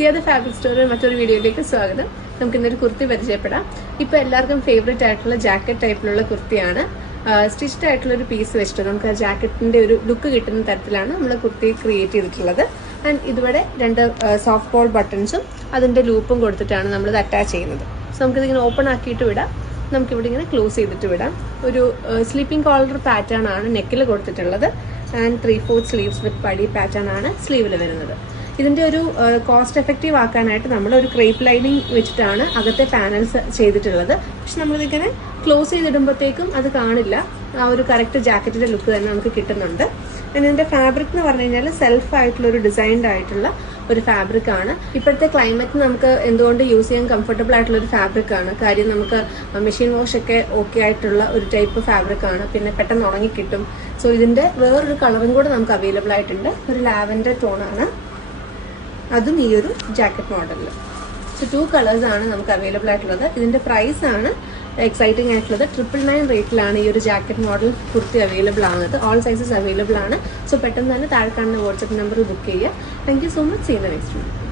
സിയാദ fabric സ്റ്റോറിൽ മറ്റൊരു വീഡിയോയിലേക്ക് സ്വാഗതം. നമുക്ക് ഇന്നൊരു കുർത്തി പരിചയപ്പെടാം. ഇപ്പൊ എല്ലാവർക്കും ഫേവറേറ്റ് ആയിട്ടുള്ള ജാക്കറ്റ് ടൈപ്പിലുള്ള കുർത്തിയാണ്. സ്റ്റിച്ച്ഡ് ആയിട്ടുള്ള ഒരു പീസ് വെച്ചിട്ട് നമുക്ക് ആ ജാക്കറ്റിന്റെ ഒരു ലുക്ക് കിട്ടുന്ന തരത്തിലാണ് നമ്മൾ കുർത്തി ക്രിയേറ്റ് ചെയ്തിട്ടുള്ളത്. ആൻഡ് ഇതുവരെ രണ്ട് സോഫ്റ്റ് ബോൾ ബട്ടൺസും അതിന്റെ ലൂപ്പും കൊടുത്തിട്ടാണ് നമ്മളിത് അറ്റാച്ച് ചെയ്യുന്നത്. സോ നമുക്കിതിങ്ങനെ ഓപ്പൺ ആക്കിയിട്ട് വിടാം. നമുക്കിവിടെ ഇങ്ങനെ ക്ലോസ് ചെയ്തിട്ട് വിടാം. ഒരു സ്ലീപ്പിംഗ് കോളർ പാറ്റേൺ ആണ് നെക്കിൽ കൊടുത്തിട്ടുള്ളത്. ആൻഡ് 3/4 സ്ലീവ്സ് വിത്ത് പടി പാറ്റേൺ ആണ് സ്ലീവിൽ വരുന്നത്. ഇതിന്റെ ഒരു കോസ്റ്റ് എഫക്റ്റീവ് ആക്കാനായിട്ട് നമ്മൾ ഒരു ക്രേപ്പ് ലൈനിങ് വെച്ചിട്ടാണ് അകത്തെ പാനൽസ് ചെയ്തിട്ടുള്ളത്. പക്ഷെ നമ്മളിതിങ്ങനെ ക്ലോസ് ചെയ്തിടുമ്പോഴത്തേക്കും അത് കാണില്ല. ആ ഒരു കറക്റ്റ് ജാക്കറ്റിന്റെ ലുക്ക് തന്നെ നമുക്ക് കിട്ടുന്നുണ്ട്. ഇതിന്റെ ഫാബ്രിക് എന്ന് പറഞ്ഞു കഴിഞ്ഞാൽ സെൽഫ് ആയിട്ടുള്ള ഒരു ഡിസൈൻഡ് ആയിട്ടുള്ള ഒരു ഫാബ്രിക് ആണ്. ഇപ്പോഴത്തെ ക്ലൈമറ്റിന് നമുക്ക് എന്തുകൊണ്ട് യൂസ് ചെയ്യാൻ കംഫർട്ടബിൾ ആയിട്ടുള്ള ഒരു ഫാബ്രിക് ആണ്. കാര്യം നമുക്ക് മെഷീൻ വാഷ് ഒക്കെ ഓക്കെ ആയിട്ടുള്ള ഒരു ടൈപ്പ് ഫാബ്രിക് ആണ്. പിന്നെ പെട്ടെന്ന് ഉണങ്ങി കിട്ടും. സോ ഇതിന്റെ വേറൊരു കളറും കൂടെ നമുക്ക് അവൈലബിൾ ആയിട്ടുണ്ട്. ഒരു ലാവൻഡർ ടോൺ ആണ്, അതും ഈ ഒരു ജാക്കറ്റ് മോഡലിൽ. സോ 2 കളേഴ്സ് ആണ് നമുക്ക് അവൈലബിൾ ആയിട്ടുള്ളത്. ഇതിന്റെ പ്രൈസ് ആണ് എക്സൈറ്റിംഗ് ആയിട്ടുള്ളത്. 999 റേറ്റിലാണ് ഈ ഒരു ജാക്കറ്റ് മോഡൽ കുർത്തി അവൈലബിൾ ആകുന്നത്. ഓൾ സൈസസ് അവൈലബിൾ ആണ്. സോ പെട്ടെന്ന് തന്നെ താഴെ കാണുന്ന വാട്സ്ആപ്പ് നമ്പർ ബുക്ക് ചെയ്യുക. Thank you so much. See you next video.